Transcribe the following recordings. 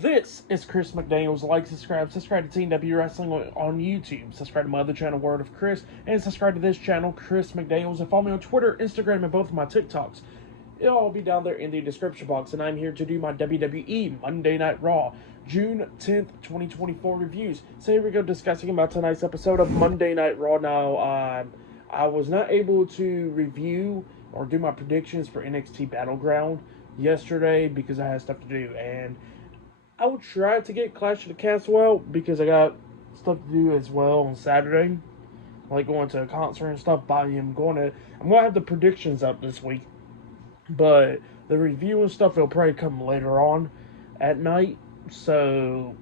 This is Chris McDaniels. Like, subscribe to TNW Wrestling on YouTube. Subscribe to my other channel, Word of Chris, and subscribe to this channel, Chris McDaniels, and follow me on Twitter, Instagram, and both of my TikToks. It'll all be down there in the description box, and I'm here to do my WWE Monday Night Raw, June 10th, 2024 reviews. So here we go, discussing about tonight's episode of Monday Night Raw. Now, I was not able to review or do my predictions for NXT Battleground yesterday because I had stuff to do, and I will try to get Clash of the Castle out because I got stuff to do as well on Saturday, like going to a concert and stuff. I'm gonna have the predictions up this week, but the review and stuff will probably come later on at night, so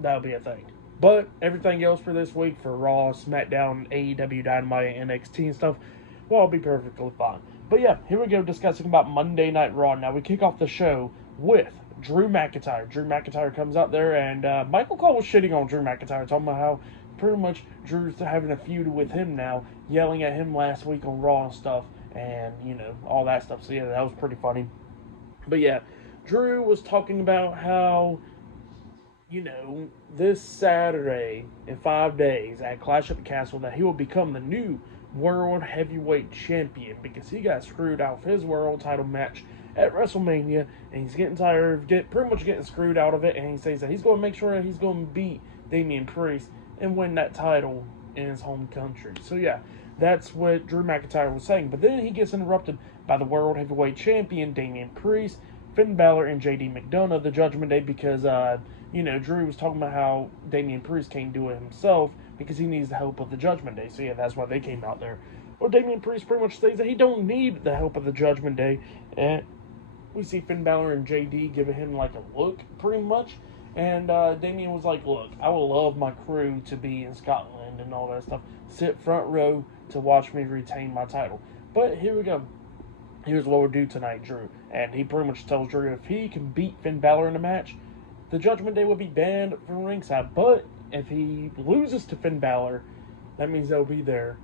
that'll be a thing. But everything else for this week, for Raw, SmackDown, AEW, Dynamite, NXT and stuff, will all be perfectly fine. But yeah, here we go, discussing about Monday Night Raw. Now we kick off the show with Drew McIntyre. Drew McIntyre comes out there, and Michael Cole was shitting on Drew McIntyre, talking about how pretty much Drew's having a feud with him now, yelling at him last week on Raw and stuff, and, you know, all that stuff. So yeah, that was pretty funny. But yeah, Drew was talking about how, you know, this Saturday, in 5 days, at Clash of the Castle, that he will become the new World Heavyweight Champion because he got screwed out of his world title match at WrestleMania, and he's getting tired of pretty much getting screwed out of it, and he says that he's going to make sure that he's going to beat Damian Priest and win that title in his home country. So yeah, that's what Drew McIntyre was saying. But then he gets interrupted by the World Heavyweight Champion, Damian Priest, Finn Bálor, and JD McDonough, the Judgment Day, because, you know, Drew was talking about how Damian Priest can't do it himself because he needs the help of the Judgment Day. So yeah, that's why they came out there. Well, Damian Priest pretty much says that he don't need the help of the Judgment Day, and we see Finn Bálor and JD giving him like a look, pretty much. And Damian was like, look, I would love my crew to be in Scotland and all that stuff. Sit front row to watch me retain my title. But here we go. Here's what we'll do tonight, Drew. And he pretty much tells Drew if he can beat Finn Bálor in a match, the Judgment Day will be banned from ringside. But if he loses to Finn Bálor, that means they'll be there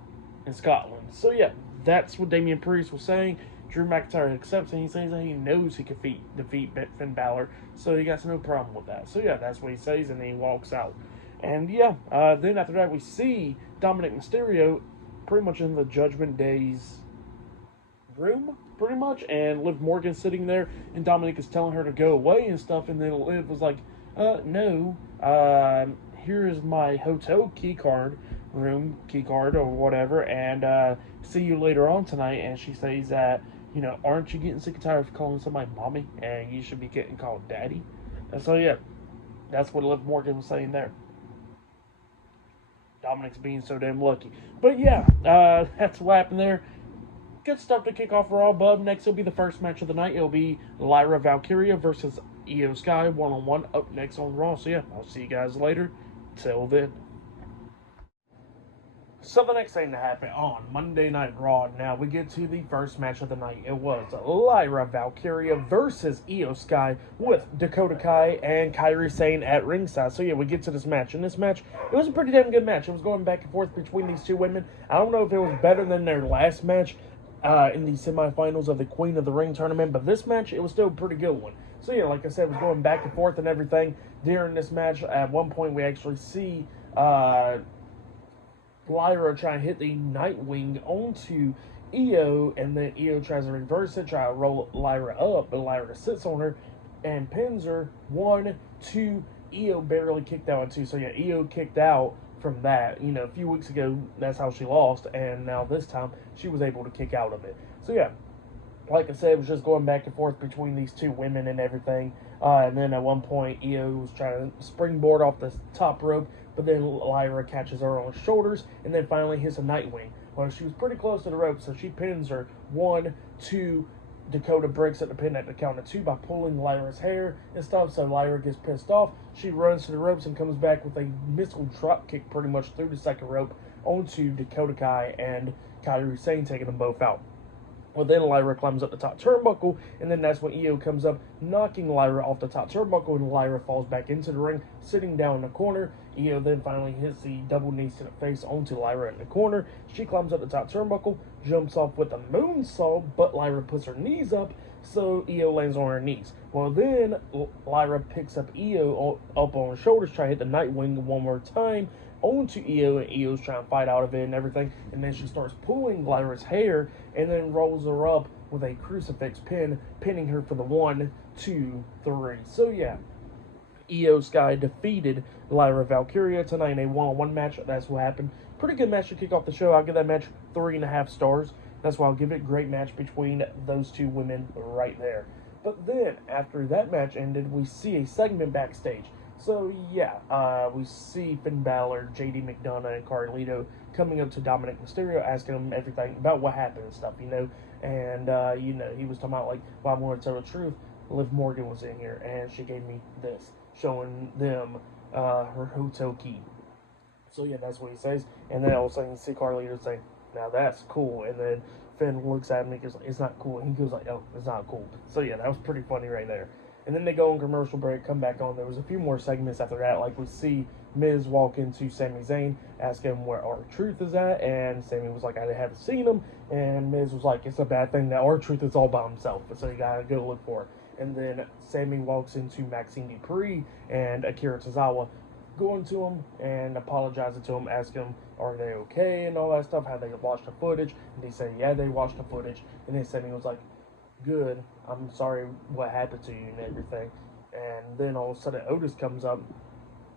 in Scotland. So yeah, that's what Damian Priest was saying. Drew McIntyre accepts, and he says that he knows he can defeat Finn Bálor, so he got no problem with that. So yeah, that's what he says, and then he walks out. And yeah, then after that we see Dominic Mysterio pretty much in the Judgment Day's room, pretty much, and Liv Morgan sitting there, and Dominic is telling her to go away and stuff, and then Liv was like, no, here is my hotel room key card or whatever, and see you later on tonight. And she says that, you know, aren't you getting sick and tired of calling somebody mommy, and you should be getting called daddy? And so yeah, that's what Liv Morgan was saying there. Dominic's being so damn lucky. But yeah, that's what happened there. Good stuff to kick off Raw, bub. Next will be the first match of the night. It'll be Lyra Valkyria versus Io Sky one-on-one up next on Raw. So yeah, I'll see you guys later. Till then. So the next thing to happen on Monday Night Raw, now we get to the first match of the night. It was Lyra Valkyria versus Io Sky with Dakota Kai and Kairi Sane at ringside. So yeah, we get to this match. In this match, it was a pretty damn good match. It was going back and forth between these two women. I don't know if it was better than their last match in the semifinals of the Queen of the Ring tournament, but this match, it was still a pretty good one. So yeah, like I said, it was going back and forth and everything during this match. At one point, we actually see Lyra try and hit the Nightwing onto Io, and then Io tries to reverse it, try to roll Lyra up, but Lyra sits on her and pins her. 1, 2, Io barely kicked out at 2. So yeah, Io kicked out from that. You know, a few weeks ago, that's how she lost, and now this time, she was able to kick out of it. So yeah, like I said, it was just going back and forth between these two women and everything. And then at one point, Io was trying to springboard off the top rope, but then Lyra catches her on her shoulders, and then finally hits a Nightwing. Well, she was pretty close to the rope, so she pins her. 1, 2, Dakota breaks up the pin at the count of 2 by pulling Lyra's hair and stuff, so Lyra gets pissed off. She runs to the ropes and comes back with a missile drop kick pretty much through the second rope onto Dakota Kai and Kairi Sane, taking them both out. Well, then Lyra climbs up the top turnbuckle, and then that's when Io comes up, knocking Lyra off the top turnbuckle, and Lyra falls back into the ring, sitting down in the corner. Io then finally hits the double knees to the face onto Lyra in the corner. She climbs up the top turnbuckle, jumps off with a moonsault, but Lyra puts her knees up, So Io lands on her knees. Well, then Lyra picks up Io up on her shoulders, try to hit the Nightwing one more time onto Io, and Io's trying to fight out of it and everything. And then she starts pulling Lyra's hair and then rolls her up with a crucifix pin, pinning her for the 1, 2, 3. So yeah, Io Sky defeated Lyra Valkyria tonight in a one-on-one match. That's what happened. Pretty good match to kick off the show. I'll give that match 3.5 stars. That's why I'll give it. Great match between those two women right there. But then, after that match ended, we see a segment backstage. So, yeah, we see Finn Balor, JD McDonough, and Carlito coming up to Dominic Mysterio, asking him everything about what happened and stuff, And, he was talking about, like, well, I want to tell the truth. Liv Morgan was in here, and she gave me this, showing them her hotel key. So, yeah, that's what he says. And then all of a sudden, you see Carlito saying, now that's cool. And then Finn looks at him and goes, it's not cool. And he goes like, oh, it's not cool. So, yeah, that was pretty funny right there. And then they go on commercial break, come back on. There was a few more segments after that. Like, we see Miz walk into Sami Zayn, ask him where R-Truth is at. And Sami was like, I haven't seen him. And Miz was like, it's a bad thing that R-Truth is all by himself. So you got to go look for it. And then Sami walks into Maxine Dupree and Akira Tozawa, going to him and apologizing to him, asking him, are they okay, and all that stuff, how they watched the footage. And they said, yeah, they watched the footage. And then Sami was like, good, I'm sorry what happened to you and everything. And then all of a sudden Otis comes up,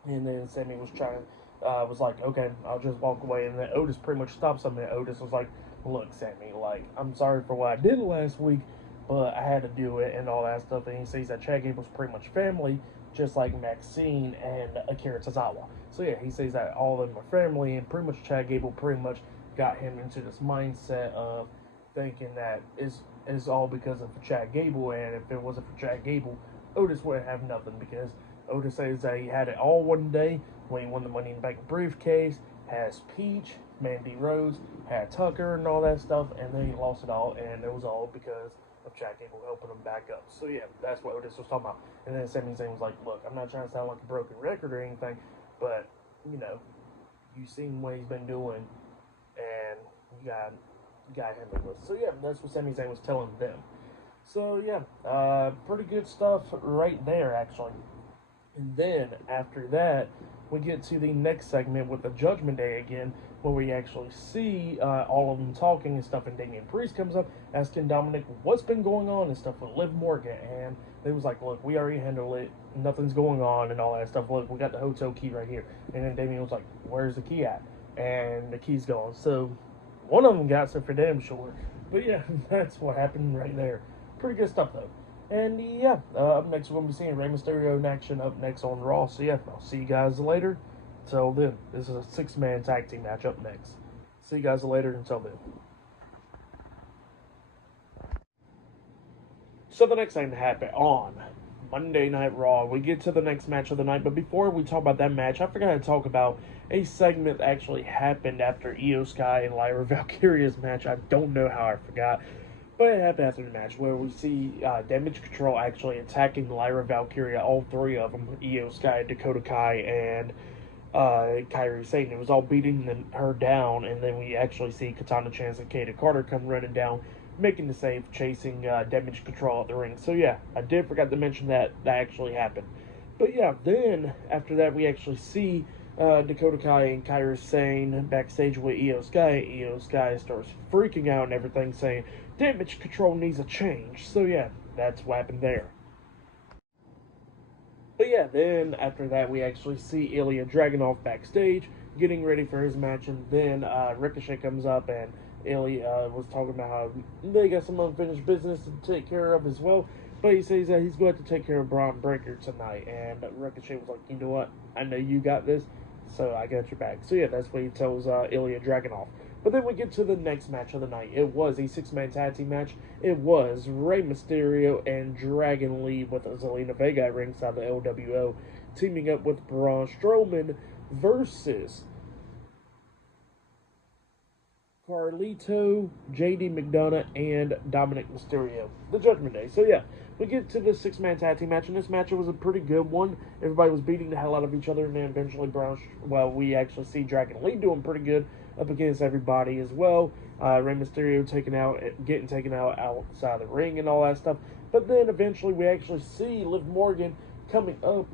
and then Sami was like, okay, I'll just walk away. And then Otis pretty much stops him, and Otis was like, look, Sami, like, I'm sorry for what I did last week, but I had to do it and all that stuff. And he says that Chad Gable's pretty much family, just like Maxine and Akira Tozawa. So yeah, he says that all of them are family, and pretty much Chad Gable pretty much got him into this mindset of thinking that is all because of Chad Gable, and if it wasn't for Chad Gable, Otis wouldn't have nothing, because Otis says that he had it all one day when he won the Money in the Bank briefcase, has Peach, Mandy Rose, had Tucker and all that stuff, and then he lost it all, and it was all because of Chad Gable helping him back up. So yeah, that's what Otis was talking about. And then Sami Zayn was like, look, I'm not trying to sound like a broken record or anything, but, you've seen what he's been doing, and you got him in this. So yeah, that's what Sami Zayn was telling them. So yeah, pretty good stuff right there, actually. And then, after that, we get to the next segment with the Judgment Day again, where we actually see all of them talking and stuff, and Damian Priest comes up asking Dominic what's been going on and stuff with Liv Morgan, and they was like, look, we already handled it, nothing's going on and all that stuff, look, we got the hotel key right here. And then Damian was like, where's the key at? And the key's gone. So one of them got it for damn sure. But yeah, that's what happened right there. Pretty good stuff though. And yeah, up next we're going to be seeing Rey Mysterio in action up next on Raw. So yeah, I'll see you guys later. Until then, this is a 6-man tag team match up next. See you guys later. Until then. So the next thing to happen on Monday Night Raw, we get to the next match of the night. But before we talk about that match, I forgot to talk about a segment that actually happened after Io Sky and Lyra Valkyria's match. I don't know how I forgot. But it happened after the match, where we see Damage Control actually attacking Lyra Valkyria, all three of them, Io Sky, Dakota Kai, and Kairi Satan. It was all beating her down, and then we actually see Katana Chance and Kata Carter come running down, making the save, chasing Damage Control out the ring. So yeah, I did forget to mention that actually happened. But yeah, then after that we actually see Dakota Kai and Kairi Sane backstage with Io Sky. Io Sky starts freaking out and everything, saying Damage Control needs a change. So yeah, that's what happened there. But yeah, then after that we actually see Ilya Dragunov backstage getting ready for his match, and then Ricochet comes up, and Ilya was talking about how they got some unfinished business to take care of as well. But he says that he's going to take care of Braun Breaker tonight, and Ricochet was like, you know what, I know you got this, so I got your back. So yeah, that's what he tells Ilya Dragunov. But then we get to the next match of the night. It was a 6-man tag team match. It was Rey Mysterio and Dragon Lee with Zelina Vega at ringside of the LWO, teaming up with Braun Strowman versus Carlito, JD McDonough, and Dominic Mysterio. The Judgment Day. So yeah, we get to the six-man tag team match, and this match was a pretty good one. Everybody was beating the hell out of each other, and then eventually we actually see Dragon Lee doing pretty good up against everybody as well. Rey Mysterio getting taken out outside the ring and all that stuff. But then eventually we actually see Liv Morgan coming up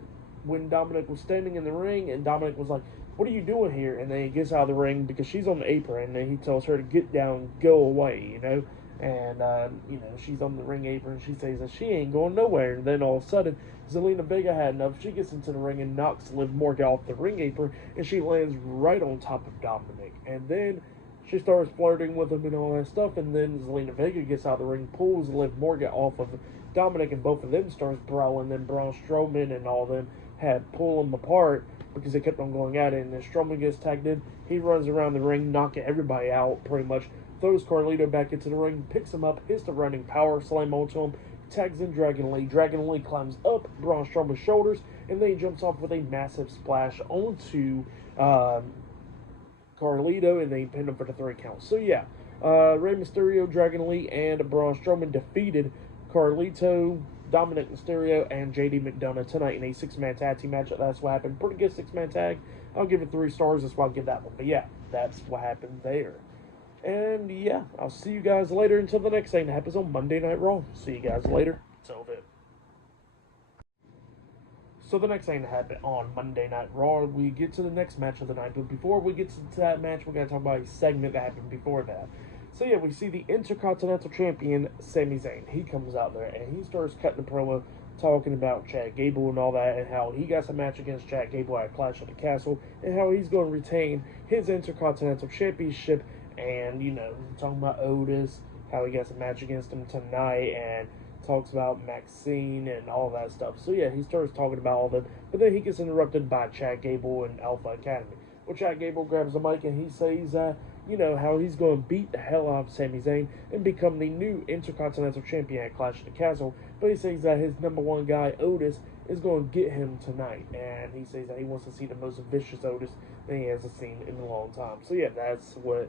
when Dominic was standing in the ring, and Dominic was like, "What are you doing here?" And then he gets out of the ring because she's on the apron, and then he tells her to get down, go away, And, she's on the ring apron, and she says that she ain't going nowhere. And then all of a sudden, Zelina Vega had enough. She gets into the ring and knocks Liv Morgan off the ring apron, and she lands right on top of Dominic. And then she starts flirting with him and all that stuff, and then Zelina Vega gets out of the ring, pulls Liv Morgan off of Dominic, and both of them starts brawling. Then Braun Strowman and all them had pulled them apart because they kept on going at it, and then Strowman gets tagged in. He runs around the ring, knocking everybody out pretty much, throws Carlito back into the ring, picks him up, hits the running power slam onto him, tags in Dragon Lee. Dragon Lee climbs up Braun Strowman's shoulders, and then he jumps off with a massive splash onto Carlito, and then he pinned him for the 3 count. So yeah, Rey Mysterio, Dragon Lee, and Braun Strowman defeated Carlito, Dominic Mysterio, and JD McDonough tonight in a 6-man tag team match. That's what happened. Pretty good 6-man tag. I'll give it 3 stars. That's why I'll give that one. But yeah, that's what happened there. And yeah, I'll see you guys later until the next thing that happens on Monday Night Raw. See you guys later. Till then. So the next thing that happened on Monday Night Raw, we get to the next match of the night. But before we get to that match, we're going to talk about a segment that happened before that. So yeah, we see the Intercontinental Champion, Sami Zayn. He comes out there, and he starts cutting the promo, talking about Chad Gable and all that, and how he got some match against Chad Gable at Clash at the Castle, and how he's going to retain his Intercontinental Championship. And, talking about Otis, how he got some match against him tonight, and talks about Maxine and all that stuff. So yeah, he starts talking about all that, but then he gets interrupted by Chad Gable and Alpha Academy. Well, Chad Gable grabs the mic, and he says, how he's going to beat the hell out of Sami Zayn and become the new Intercontinental Champion at Clash of the Castle. But he says that his number 1 guy, Otis, is going to get him tonight. And he says that he wants to see the most vicious Otis that he hasn't seen in a long time. So yeah, that's what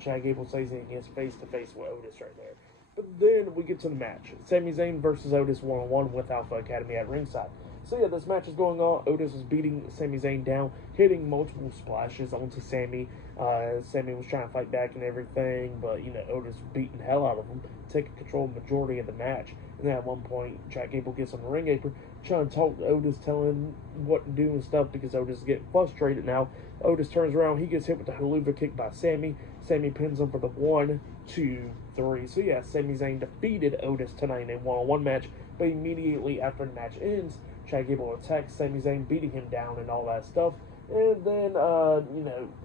Chad Gable says, and he gets face-to-face with Otis right there. But then we get to the match. Sami Zayn versus Otis 1-on-1 with Alpha Academy at ringside. So yeah, this match is going on. Otis is beating Sami Zayn down, hitting multiple splashes onto Sami. Sami was trying to fight back and everything, but Otis beating the hell out of him, taking control of the majority of the match. And then at one point, Chad Gable gets on the ring apron, trying to talk to Otis, telling him what to do and stuff because Otis is getting frustrated now. Otis turns around, he gets hit with the haluva kick by Sami. Sami pins him for the 1, 2, 3. So yeah, Sami Zayn defeated Otis tonight in a 1-on-1 match, but immediately after the match ends, Chad Gable attacks Sami Zayn, beating him down and all that stuff. And then,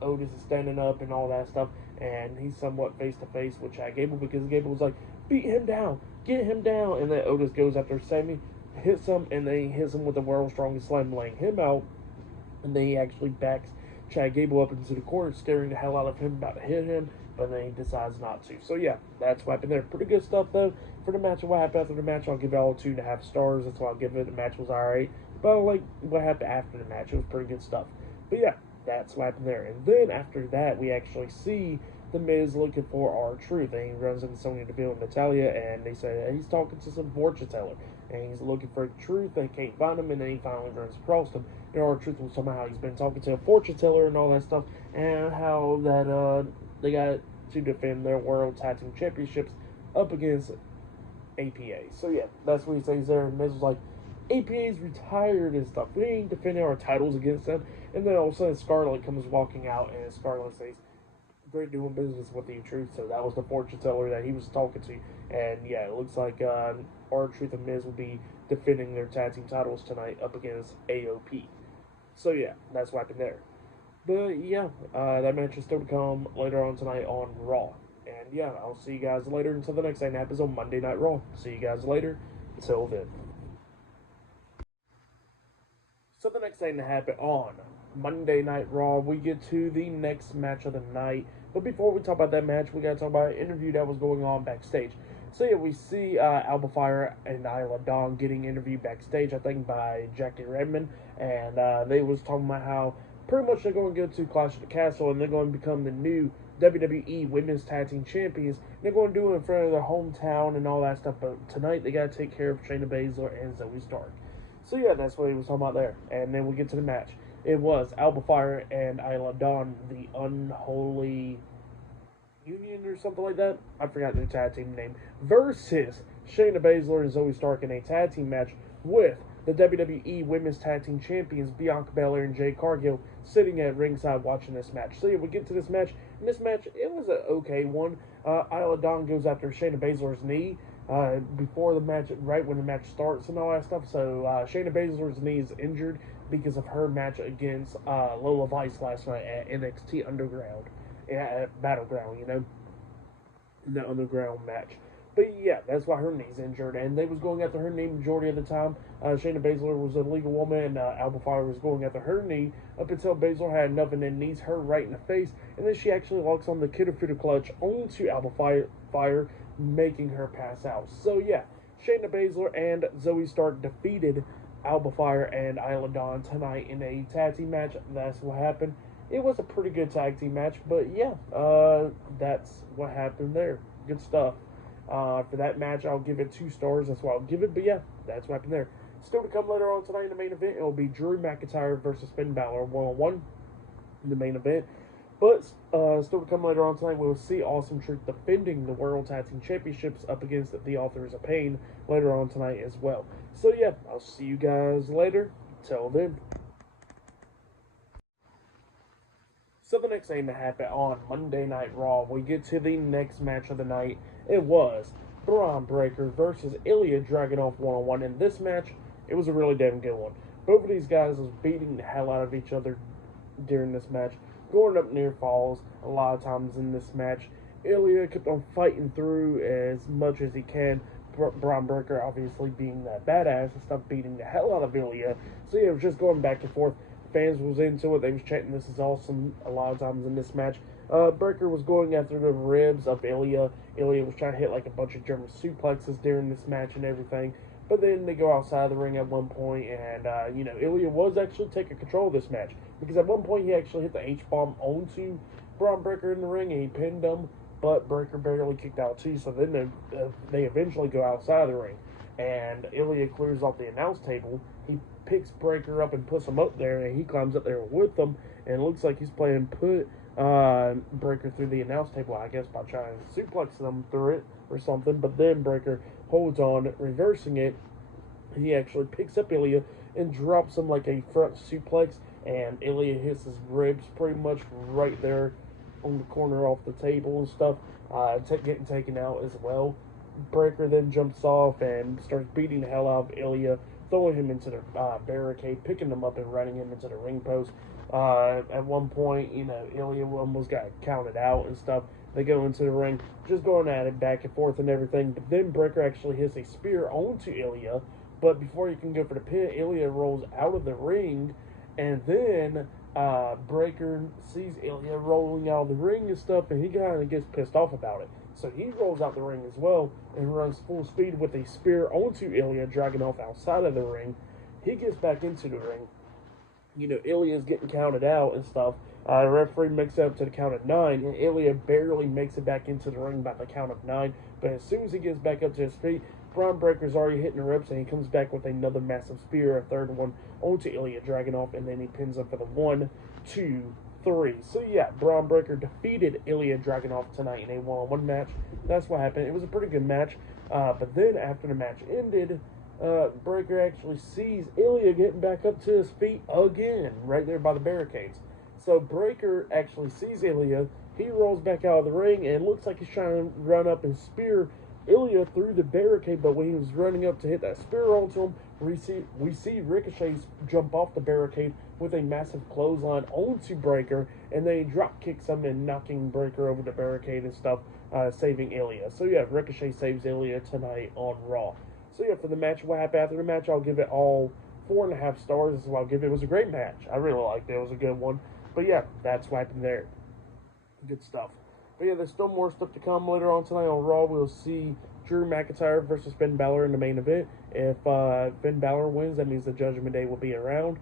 Otis is standing up and all that stuff, and he's somewhat face-to-face with Chad Gable because Gable was like, beat him down, get him down. And then Otis goes after Sami, hits him, and then he hits him with the World's Strongest Slam, laying him out. And then he actually backs Chad Gable up into the corner, scaring the hell out of him, about to hit him, but then he decides not to. So yeah, that's what happened there. Pretty good stuff though. For the match, what happened after the match, I'll give it all 2.5 stars. That's why I'll give it. The match was alright, but I like what happened after the match. It was pretty good stuff. But yeah, that's what happened there. And then after that, we actually see The Miz looking for R-Truth, and he runs into Sonya Deville and Natalya, and they say that he's talking to some fortune teller, and he's looking for truth. They can't find him, and then he finally runs across him. And R-Truth was somehow he's been talking to a fortune teller and all that stuff, and how that they got to defend their World Tag Team Championships up against APA. So yeah, that's what he says there. And Miz was like, APA's retired and stuff. We ain't defending our titles against them. And then all of a sudden Scarlett comes walking out, and Scarlett says, great doing business with the truth. So that was the fortune teller that he was talking to. And yeah, it looks like R-Truth and Miz will be defending their tag team titles tonight up against AOP. So yeah, that's what happened there. But yeah, that match is still to come later on tonight on Raw. And yeah, I'll see you guys later until the next thing that happens on Monday Night Raw. See you guys later. Until then. So the next thing to happen on Monday Night Raw, we get to the next match of the night. But before we talk about that match, we got to talk about an interview that was going on backstage. So yeah, we see Alba Fire and Isla Dawn getting interviewed backstage, I think by Jackie Redmond. And they was talking about how pretty much they're going to go to Clash of the Castle, and they're going to become the new WWE Women's Tag Team Champions. They're going to do it in front of their hometown and all that stuff. But tonight they got to take care of Shayna Baszler and Zoe Stark. So yeah, that's what he was talking about there. And then we get to the match. It was Alba Fire and Isla Dawn, the Unholy Union or something like that. I forgot their tag team name. Versus Shayna Baszler and Zoe Stark in a tag team match with the WWE Women's Tag Team Champions Bianca Belair and Jade Cargill sitting at ringside watching this match. So yeah, we get to this match. And this match, it was an okay one. Isla Dawn goes after Shayna Baszler's knee before the match, right when the match starts and all that stuff. So Shayna Baszler's knee is injured because of her match against Lola Vice last night at NXT Underground, at Battleground, in the Underground match. But yeah, that's why her knee's injured, and they was going after her knee majority of the time. Shayna Baszler was a legal woman, and Alba Fire was going after her knee up until Baszler had enough and then knees her right in the face, and then she actually locks on the Kidder clutch onto Alba Fire, making her pass out. So yeah, Shayna Baszler and Zoe Stark defeated Alba Fire and Isla Dawn tonight in a tag team match. That's what happened. It was a pretty good tag team match, but yeah, that's what happened there. Good stuff. For that match, I'll give it 2 stars. That's what I'll give it. But yeah, that's what happened there. Still to come later on tonight in the main event, it will be Drew McIntyre versus Finn Bálor 1-on-1 in the main event. But still to come later on tonight, we'll see Awesome Truth defending the World Tag Team Championships up against the Authors of Pain later on tonight as well. So yeah, I'll see you guys later. Till then. So the next thing to happen on Monday Night Raw, we get to the next match of the night. It was Braun Breaker versus Ilya Dragunov 1-on-1. In this match, it was a really damn good one. Both of these guys was beating the hell out of each other during this match, going up near falls a lot of times in this match. Ilya kept on fighting through as much as he can. Braun Breaker obviously being that badass and stuff, beating the hell out of Ilya. So yeah, it was just going back and forth. Fans was into it. They was chanting, "This is awesome," a lot of times in this match. Breaker was going after the ribs of Ilya. Ilya was trying to hit like a bunch of German suplexes during this match and everything. But then they go outside the ring at one point, and Ilya was actually taking control of this match, because at one point he actually hit the H-bomb onto Braun Breaker in the ring and he pinned him, but Breaker barely kicked out too. So then they eventually go outside the ring, and Ilya clears off the announce table. He picks Breaker up and puts him up there, and he climbs up there with them, and it looks like he's playing put Breaker through the announce table, I guess, by trying to suplex them through it or something. But then Breaker holds on, reversing it. He actually picks up Ilya and drops him like a front suplex, and Ilya hits his ribs pretty much right there on the corner off the table and stuff, getting taken out as well. Breaker then jumps off and starts beating the hell out of Ilya, throwing him into the barricade, picking him up and running him into the ring post. At one point, Ilya almost got counted out and stuff. They go into the ring, just going at it back and forth and everything. But then Breaker actually hits a spear onto Ilya. But before you can go for the pin, Ilya rolls out of the ring. And then Breaker sees Ilya rolling out of the ring and stuff, and he kind of gets pissed off about it. So he rolls out the ring as well and runs full speed with a spear onto Ilya, dragging off outside of the ring. He gets back into the ring. Ilya's getting counted out and stuff. The referee makes it up to the count of 9, and Ilya barely makes it back into the ring by the count of 9. But as soon as he gets back up to his feet, Braun Breaker's already hitting the ropes, and he comes back with another massive spear, a third one, onto Ilya Dragunov, and then he pins him for the 1, 2, 3. So yeah, Braun Breaker defeated Ilya Dragunov tonight in a one-on-one match. That's what happened. It was a pretty good match. But then after the match ended, Breaker actually sees Ilya getting back up to his feet again, right there by the barricades. So Breaker actually sees Ilya. He rolls back out of the ring, and it looks like he's trying to run up and spear Ilya through the barricade, but when he was running up to hit that spear onto him, we see Ricochet jump off the barricade with a massive clothesline onto Breaker, and then he drop kicks him and knocking Breaker over the barricade and stuff, saving Ilya. So yeah, Ricochet saves Ilya tonight on Raw. So yeah, for the match, what happened after the match, I'll give it all 4.5 stars. This is what I'll give it. It was a great match. I really liked it. It was a good one. But yeah, that's what happened there. Good stuff. But yeah, there's still more stuff to come later on tonight on Raw. We'll see Drew McIntyre versus Finn Bálor in the main event. If Finn Bálor wins, that means the Judgment Day will be around.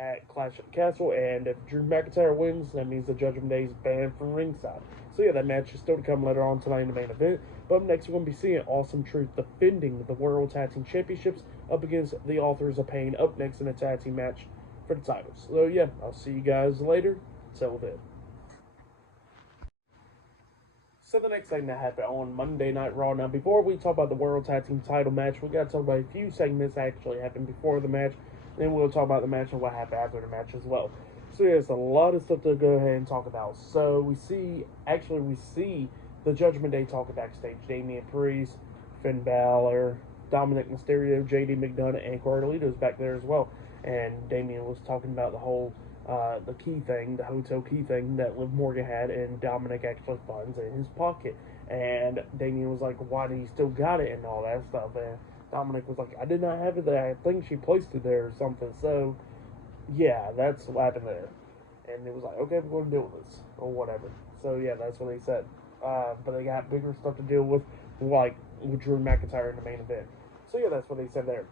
at Clash at the Castle, and if Drew McIntyre wins, that means the Judgment Day is banned from ringside. So yeah, that match is still to come later on tonight in the main event. But up next, we're going to be seeing Awesome Truth defending the World Tag Team Championships up against the Authors of Pain up next in a tag team match for the titles. So yeah, I'll see you guys later. Till then. So the next thing that happened on Monday Night Raw. Now, before we talk about the World Tag Team title match, we got to talk about a few segments that actually happened before the match. Then we'll talk about the match and what happened after the match as well. So yeah, there's a lot of stuff to go ahead and talk about. So we see the Judgment Day talking backstage. Damian Priest, Finn Balor, Dominic Mysterio, JD McDonough, and Carlito's back there as well. And Damian was talking about the whole the key thing, the hotel key thing that Liv Morgan had, and Dominic actually finds it in his pocket. And Damian was like, why do you still got it, and all that stuff. And Dominic was like, I did not have it there. I think she placed it there or something. So, yeah, that's what happened there. And it was like, okay, we're going to deal with this, or whatever. So, yeah, that's what they said. But they got bigger stuff to deal with, like with Drew McIntyre in the main event. So, yeah, that's what they said there.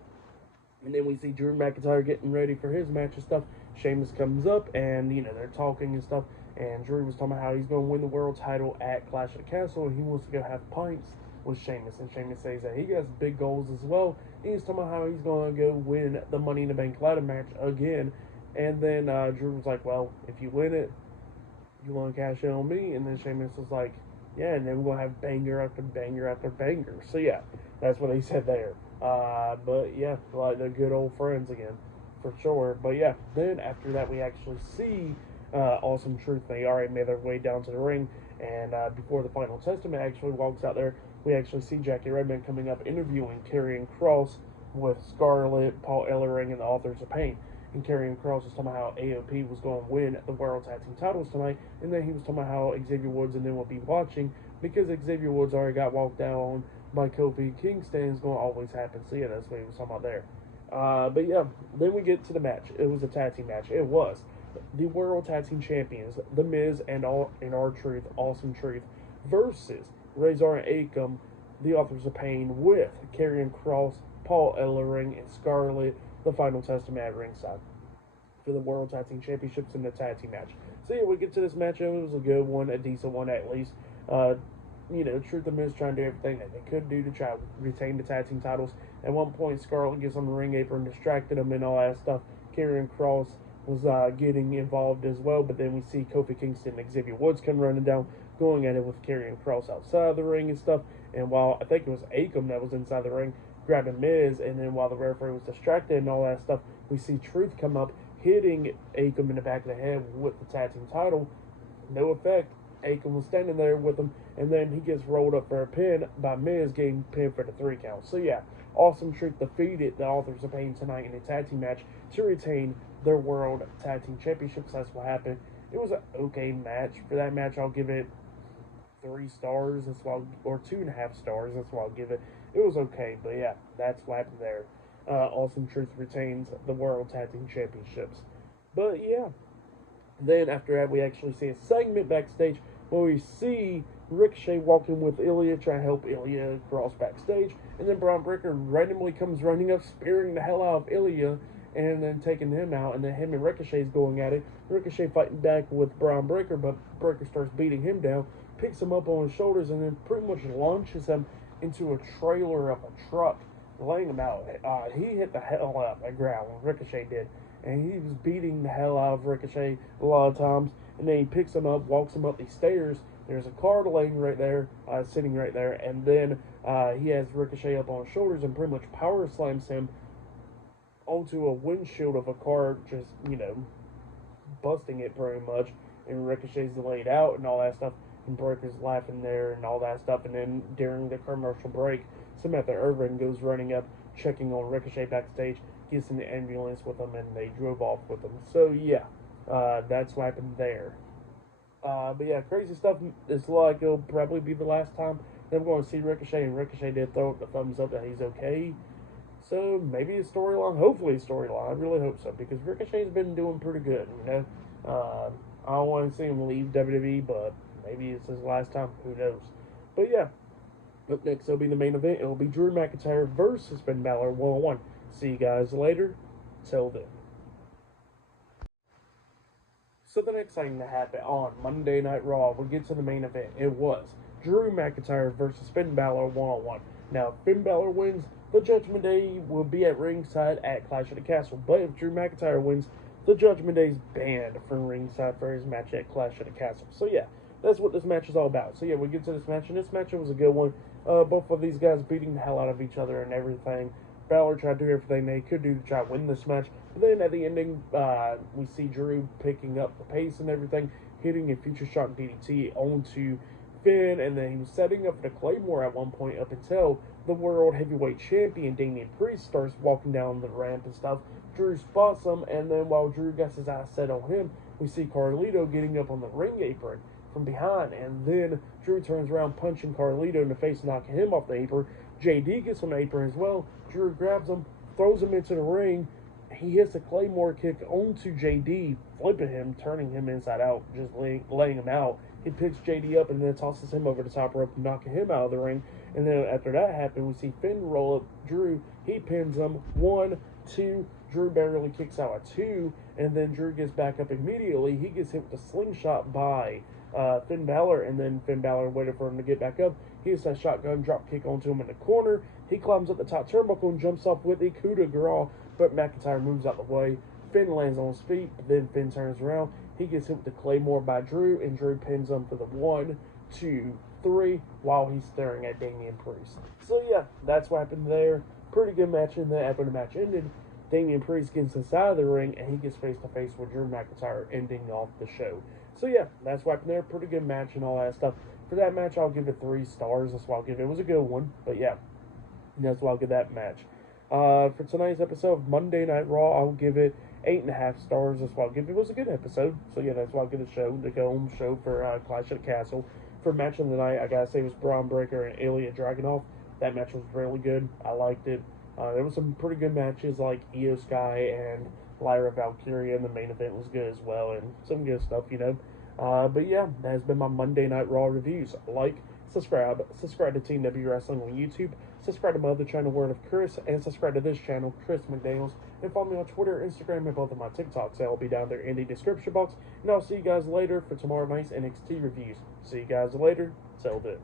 And then we see Drew McIntyre getting ready for his match and stuff. Sheamus comes up, and, they're talking and stuff. And Drew was talking about how he's going to win the world title at Clash at the Castle, and he wants to go have pints with Sheamus. And Sheamus says that he has big goals as well. And he's talking about how he's going to go win the Money in the Bank ladder match again. And then Drew was like, well, if you win it, you want to cash in on me? And then Sheamus was like, yeah, and then we're going to have banger after banger after banger. So, yeah, that's what he said there. But, yeah, like they're good old friends again, for sure. But, yeah, then after that, we actually see Awesome Truth. They already made their way down to the ring. And before the Final Testament actually walks out there, we actually see Jackie Redmond coming up interviewing Karrion Kross with Scarlett, Paul Ellering, and the Authors of Pain. And Karrion Kross was talking about how AOP was going to win the World Tag Team titles tonight, and then he was talking about how Xavier Woods and them will be watching because Xavier Woods already got walked down by Kofi Kingston. Is going to always happen. So yeah, that's what he was talking about there. But yeah, then we get to the match. It was a tag team match. It was the World Tag Team Champions, The Miz and R-Truth, Awesome Truth, versus Razor and Akam, the Authors of Pain, with Karrion Kross, Paul Ellering, and Scarlett, the Final Testament at ringside for the World Tag Team Championships in the tag team match. So yeah, we get to this match, and it was a good one, a decent one at least. Truth and Miz trying to do everything that they could do to try to retain the tag team titles. At one point, Scarlett gets on the ring apron, distracted them and all that stuff. Karrion Kross was getting involved as well, but then we see Kofi Kingston and Xavier Woods come running down, going at it with Karrion Kross outside the ring and stuff. And while I think it was Akam that was inside the ring, grabbing Miz, and then while the referee was distracted and all that stuff, we see Truth come up, hitting Akam in the back of the head with the tag team title. No effect. Akam was standing there with him, and then he gets rolled up for a pin by Miz, getting pinned for the 3 count. So yeah, Awesome Truth defeated the Authors of Pain tonight in a tag team match to retain their World Tag Team Championships. That's what happened. It was an okay match. For that match, I'll give it 3 stars. That's why, or 2.5 stars. That's why I'll give it. It was okay, but yeah, that's what happened there. Awesome Truth retains the World Tag Team Championships. But yeah, then after that, we actually see a segment backstage where we see Ricochet walking with Ilya, trying to help Ilya cross backstage, and then Braun Breaker randomly comes running up, spearing the hell out of Ilya, and then taking him out, and then him and Ricochet's going at it. Ricochet fighting back with Braun Breaker, but Breaker starts beating him down, picks him up on his shoulders, and then pretty much launches him into a trailer of a truck, laying him out. He hit the hell out of the ground, Ricochet did, and he was beating the hell out of Ricochet a lot of times, and then he picks him up, walks him up these stairs. There's a car laying right there, sitting right there, and then he has Ricochet up on his shoulders and pretty much power slams him onto a windshield of a car, just, busting it pretty much, and Ricochet's laid out and all that stuff, and Breaker's laughing there and all that stuff, and then during the commercial break, Samantha Irvin goes running up, checking on Ricochet backstage, gets in the ambulance with him, and they drove off with him. So yeah, that's what happened there. But yeah, crazy stuff. It's like it'll probably be the last time that we're going to see Ricochet, and Ricochet did throw up the thumbs up that he's okay. So maybe a storyline, hopefully a storyline. I really hope so, because Ricochet's been doing pretty good, I don't want to see him leave WWE, but maybe it's his last time. Who knows? But yeah, up next will be the main event. It'll be Drew McIntyre versus Finn Bálor 1-on-1. See you guys later. Till then. So the next thing that happened on Monday Night Raw, we'll get to the main event. It was Drew McIntyre versus Finn Bálor one-on-one. Now, if Finn Bálor wins, the Judgment Day will be at ringside at Clash of the Castle. But if Drew McIntyre wins, the Judgment Day is banned from ringside for his match at Clash of the Castle. So yeah, that's what this match is all about. So yeah, we get to this match, and this match was a good one. Both of these guys beating the hell out of each other and everything. Bálor tried to do everything they could do to try to win this match. But then at the ending, we see Drew picking up the pace and everything, hitting a future shock DDT onto Finn, and then he was setting up the Claymore at one point up until the World Heavyweight Champion Damian Priest starts walking down the ramp and stuff. Drew spots him, and then while Drew gets his eyes set on him, we see Carlito getting up on the ring apron from behind, and then Drew turns around punching Carlito in the face, knocking him off the apron. JD gets on the apron as well. Drew grabs him, throws him into the ring. He hits a Claymore kick onto JD, flipping him, turning him inside out, just laying him out. He picks JD up and then tosses him over the top rope, knocking him out of the ring. And then after that happened, we see Finn roll up Drew. He pins him. 1, 2. Drew barely kicks out a 2, and then Drew gets back up immediately. He gets hit with a slingshot by Finn Bálor, and then Finn Bálor waited for him to get back up. He hits that shotgun drop kick onto him in the corner. He climbs up the top turnbuckle and jumps off with a coup de grace, but McIntyre moves out the way. Finn lands on his feet, but then Finn turns around. He gets hit with the Claymore by Drew, and Drew pins him for the 1, 2, 3 while he's staring at Damian Priest. So yeah, that's what happened there. Pretty good match, and then after the match ended, Damian Priest gets inside the ring, and he gets face-to-face with Drew McIntyre, ending off the show. So yeah, that's what happened there. Pretty good match and all that stuff. For that match, I'll give it 3 stars. That's why I'll give it. It was a good one, but yeah, that's why I'll give that match. For tonight's episode of Monday Night Raw, I'll give it 8.5 stars. That's why I'll give it. It was a good episode. So yeah, that's why I'll give the show, the go-home show for Clash of the Castle. For match of the night, I gotta say it was Braun Breaker and Ilya Dragunov. That match was really good. I liked it. There was some pretty good matches like Io Sky and Lyra Valkyria, and the main event was good as well, and some good stuff, you know. But yeah, that has been my Monday Night Raw reviews. Like, subscribe to Team W Wrestling on YouTube, subscribe to my other channel, Word of Chris, and subscribe to this channel, Chris McDaniels, and follow me on Twitter, Instagram, and both of my TikToks. They'll be down there in the description box, and I'll see you guys later for tomorrow night's NXT reviews. See you guys later. Till then.